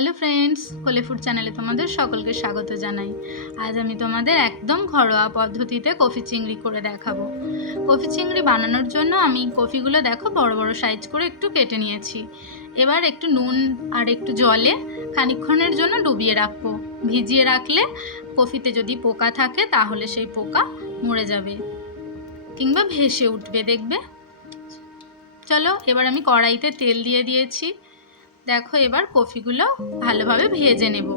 Hello friends, কোলে food চ্যানেলে তোমাদের সকলকে স্বাগত জানাই। আজ আমি তোমাদের একদম ঘরোয়া পদ্ধতিতে কফি চিংড়ি করে দেখাবো। কফি চিংড়ি বানানোর জন্য আমি কফিগুলো দেখো বড় বড় সাইজ করে একটু কেটে নিয়েছি। এবার একটু নুন আর একটু জলে খানিকক্ষণের জন্য ডুবিয়ে রাখবো। ভিজিয়ে রাখলে কফিতে যদি পোকা থাকে তাহলে সেই পোকা মরে যাবে কিংবা ভেসে উঠবে, দেখবে। চলো, এবার আমি কড়াইতে তেল দিয়ে দিয়েছি। দেখো, এবার কফিগুলো ভালোভাবে ভেজে নেব।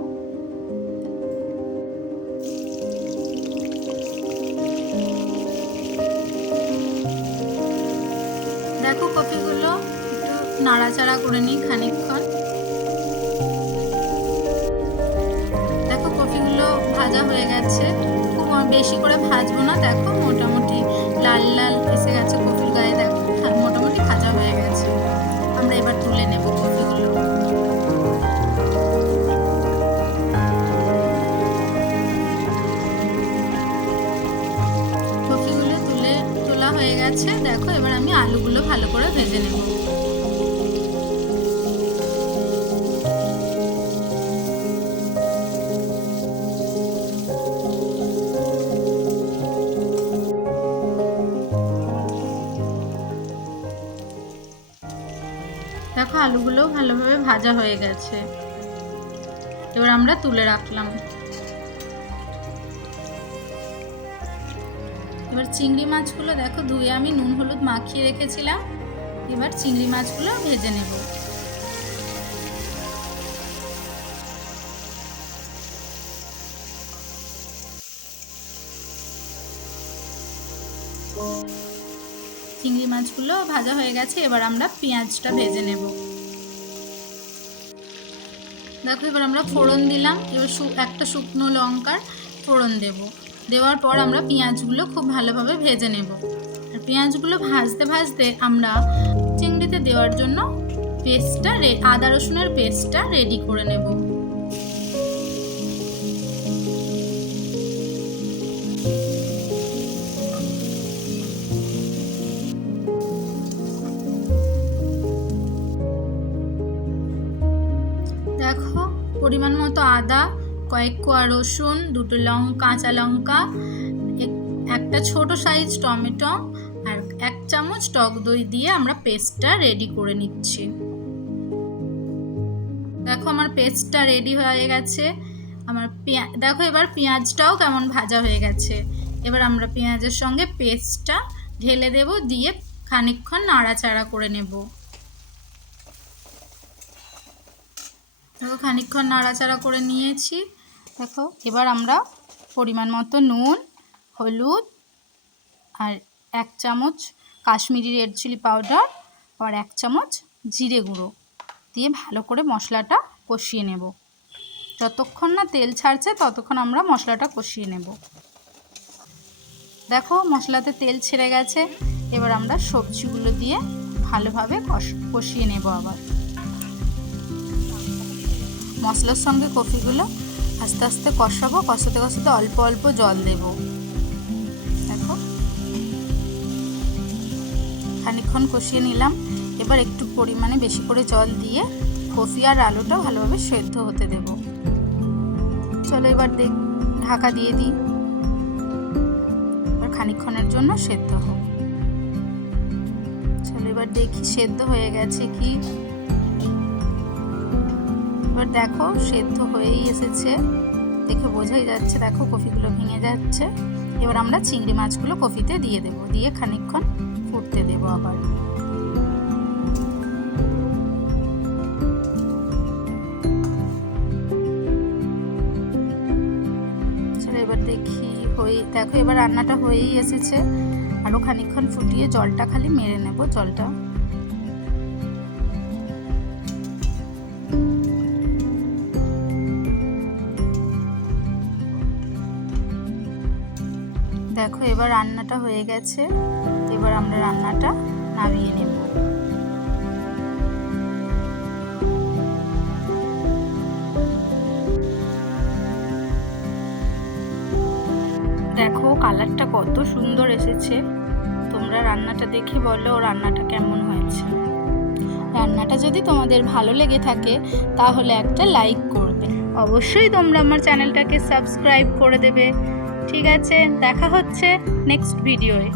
দেখো, কফিগুলো একটু নাড়াচাড়া করে নিই খানিকক্ষণ। দেখো, কফিগুলো ভাজা হয়ে গেছে। খুব বেশি করে ভাজবো না। দেখো, মোটামুটি লাল লাল এসে গেছে কফির গায়ে। দেখো, মোটামুটি ভাজা হয়ে গেছে। আমরা এবার তুলে নেব কফিগুলো। কফিগুলো তোলা হয়ে গেছে। দেখো, এবার আমি আলুগুলো ভালো করে ভেজে নেব। দেখো, আলুগুলো ভালোভাবে ভাজা হয়ে গেছে। এবার আমরা তুলে রাখলাম। এবার চিংড়ি মাছগুলো দেখো ধুয়ে আমি নুন হলুদ মাখিয়ে রেখেছিলাম। এবার চিংড়ি মাছগুলো ভেজে নেব। চিংড়ি মাছগুলো ভাজা হয়ে গেছে। এবার আমরা পেঁয়াজটা ভেজে নেব। দেখো, এবার আমরা ফোড়ন দিলাম। এবার একটা শুকনো লঙ্কার ফোড়ন দেব। দেওয়ার পর আমরা পেঁয়াজগুলো খুব ভালোভাবে ভেজে নেব। আর পেঁয়াজগুলো ভাজতে ভাজতে আমরা চিংড়িতে দেওয়ার জন্য আদা রসুনের পেস্টটা রেডি করে নেব। দেখো, পরিমাণ মতো আদা, কয়েক কোয়া রসুন, দুটো কাঁচা লঙ্কা, একটা ছোট সাইজ টমেটো আর 1 চামচ টক দই দিয়ে আমরা পেস্টটা রেডি করে নিচ্ছি। দেখো, আমার পেস্টটা রেডি হয়ে গেছে। দেখো, এবার পেঁয়াজটাও কেমন ভাজা হয়ে গেছে। এবার আমরা পেঁয়াজের সঙ্গে পেস্টটা ঢেলে দেব, দিয়ে খানিকক্ষণ নাড়াচাড়া করে নেব। দেখো, খানিকক্ষণ নাড়াচাড়া করে নিয়েছি। দেখো, এবার আমরা পরিমাণ মতো নুন, হলুদ আর 1 চামচ কাশ্মীরি রেড চিলি পাউডার আর 1 চামচ জিরে গুঁড়ো দিয়ে ভালো করে মশলাটা কষিয়ে নেব। যতক্ষণ না তেল ছাড়ছে ততক্ষণ আমরা মশলাটা কষিয়ে নেব। দেখো, মশলাতে তেল ছেড়ে গেছে। এবার আমরা সবজিগুলো দিয়ে ভালোভাবে কষিয়ে নেব। আবার মশলার সঙ্গে কফিগুলো আস্তে আস্তে কষাবো। কষাতে কষাতে অল্প অল্প জল দেব। দেখো, খানিকক্ষণ কষিয়ে নিলাম। এবার একটু পরিমাণে বেশি করে জল দিয়ে কফি আর আলুটা ভালোভাবে সেদ্ধ হতে দেব। চলো, এবার ঢাকা দিয়ে দিই। এবার খানিকক্ষণের জন্য সেদ্ধ হোক। চলো, এবার দেখি সেদ্ধ হয়ে গেছে কি। এবার দেখো, সেদ্ধ হয়েই এসেছে, দেখে বোঝাই যাচ্ছে। দেখো, কফিগুলো ভেঙে যাচ্ছে। এবার আমরা চিংড়ি মাছগুলো কফিতে দিয়ে দেব, দিয়ে খানিকক্ষণ ফুটতে দেব আবার। চলো, এবার দেখি দেখো, এবার রান্নাটা হয়েই এসেছে। আরও খানিকক্ষণ ফুটিয়ে জলটা খালি মেরে নেব। জলটা দেখো, এবার রান্নাটা হয়ে গেছে। এবার আমরা রান্নাটা নামিয়ে নেব। দেখো, কালারটা কত সুন্দর এসেছে। তোমরা রান্নাটা দেখে বলো রান্নাটা কেমন হয়েছে। রান্নাটা যদি তোমাদের ভালো লেগে থাকে তাহলে একটা লাইক করবে। অবশ্যই তোমরা আমার চ্যানেলটাকে সাবস্ক্রাইব করে দেবে। ঠিক আছে, দেখা হচ্ছে নেক্সট ভিডিওয়ে।